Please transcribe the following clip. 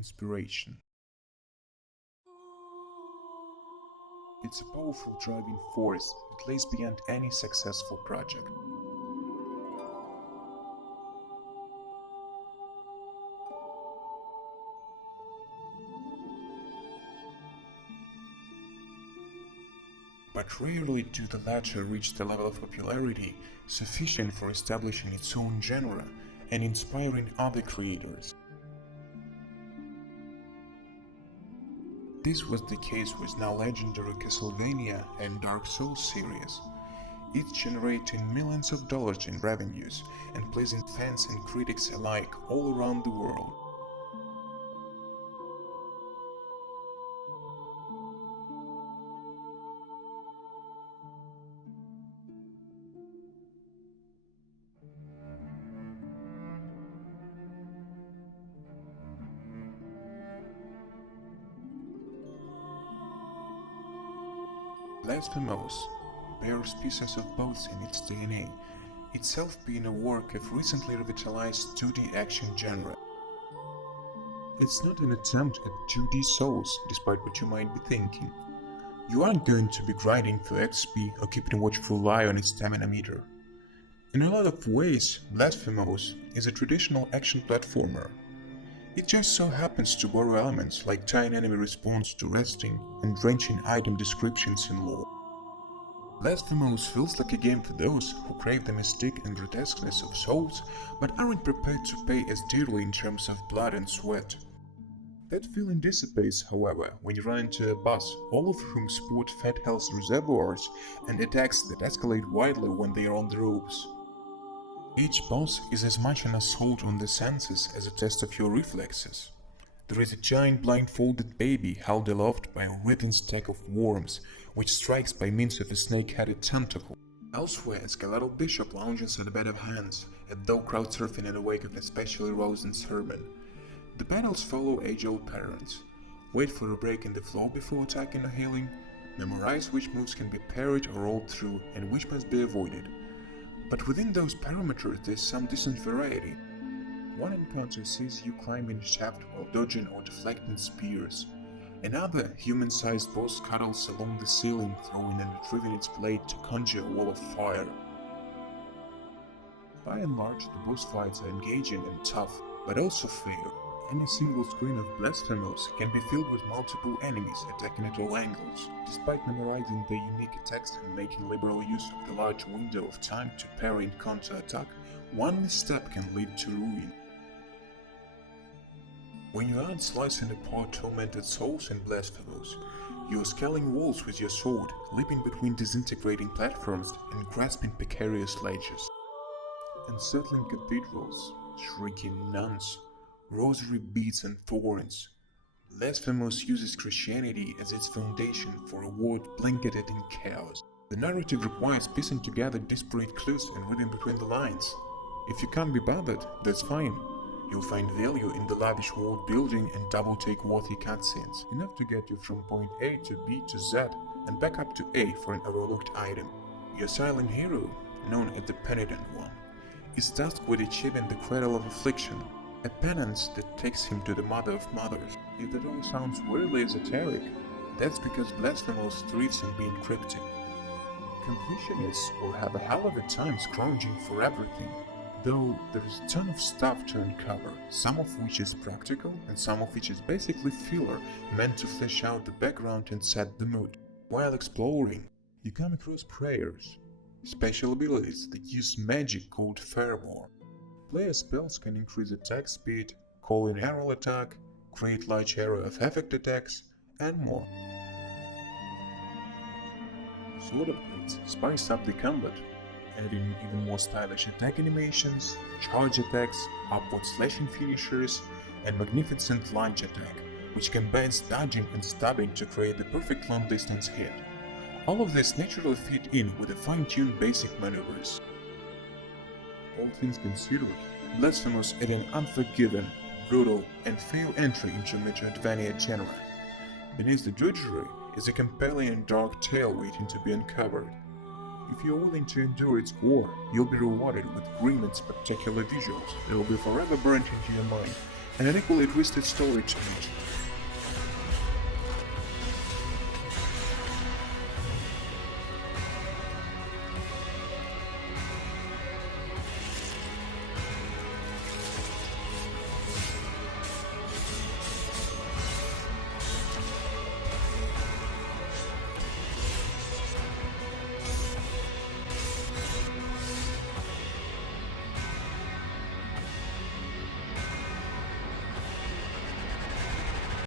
inspiration. It's a powerful driving force that lays beyond any successful project. But rarely do the latter reach the level of popularity sufficient for establishing its own genre and inspiring other creators. This was the case with now legendary Cvstodia and Dark Souls series, each generating millions of dollars in revenues and pleasing fans and critics alike all around the world. Blasphemous bears pieces of both in its DNA, itself being a work of recently revitalized 2D action genre. It's not an attempt at 2D Souls, despite what you might be thinking. You aren't going to be grinding for XP or keeping a watchful eye on its stamina meter. In a lot of ways, Blasphemous is a traditional action platformer. It just so happens to borrow elements like tying enemy response to resting and drenching item descriptions in lore. Blasphemous feels like a game for those who crave the mystique and grotesqueness of Souls, but aren't prepared to pay as dearly in terms of blood and sweat. That feeling dissipates, however, when you run into a boss, all of whom sport fat health reservoirs and attacks that escalate wildly when they are on the ropes. Each boss is as much an assault on the senses as a test of your reflexes. There is a giant blindfolded baby held aloft by a writhing stack of worms, which strikes by means of a snake-headed tentacle. Elsewhere, a skeletal bishop lounges at a bed of hands, as though crowd-surfing in the wake of an especially rousing sermon. The battles follow age-old patterns. Wait for a break in the flow before attacking or healing, memorize which moves can be parried or rolled through and which must be avoided. But within those parameters there's some decent variety. One encounter sees you climbing a shaft while dodging or deflecting spears. Another human-sized boss cuddles along the ceiling, throwing and retrieving its blade to conjure a wall of fire. By and large, the boss fights are engaging and tough, but also fair. Any single screen of Blasphemous can be filled with multiple enemies attacking at all angles. Despite memorizing their unique attacks and making liberal use of the large window of time to parry and counter-attack, one misstep can lead to ruin. When you aren't slicing apart tormented souls in Blasphemous, you are scaling walls with your sword, leaping between disintegrating platforms and grasping precarious ledges. Encircling cathedrals, shrieking nuns, rosary beads and thorns. Blasphemous uses Christianity as its foundation for a world blanketed in chaos. The narrative requires piecing together disparate clues and reading between the lines. If you can't be bothered, that's fine. You'll find value in the lavish world building and double-take worthy cutscenes, enough to get you from point A to B to Z and back up to A for an overlooked item. Your silent hero, known as the Penitent One, is tasked with achieving the Cradle of Affliction, a penance that takes him to the Mother of Mothers. If that all sounds weirdly esoteric, that's because Blasphemous thrives on being cryptic. Completionists will have a hell of a time scrounging for everything, though there's a ton of stuff to uncover, some of which is practical and some of which is basically filler meant to flesh out the background and set the mood. While exploring, you come across prayers, special abilities that use magic called Fervor. Player spells can increase attack speed, call in arrow attack, create large area of effect attacks, and more. Sword upgrades spice up the combat, adding even more stylish attack animations, charge attacks, upward slashing finishers, and magnificent lunge attack, which combines dodging and stabbing to create the perfect long-distance hit. All of this naturally fit in with the fine-tuned basic maneuvers. All things considered, Blasphemous is an unforgiving, brutal, and fair entry into Metroidvania genre. Beneath the drudgery is a compelling and dark tale waiting to be uncovered. If you're willing to endure its gore, you'll be rewarded with grim and spectacular visuals that will be forever burnt into your mind An equally twisted story to it.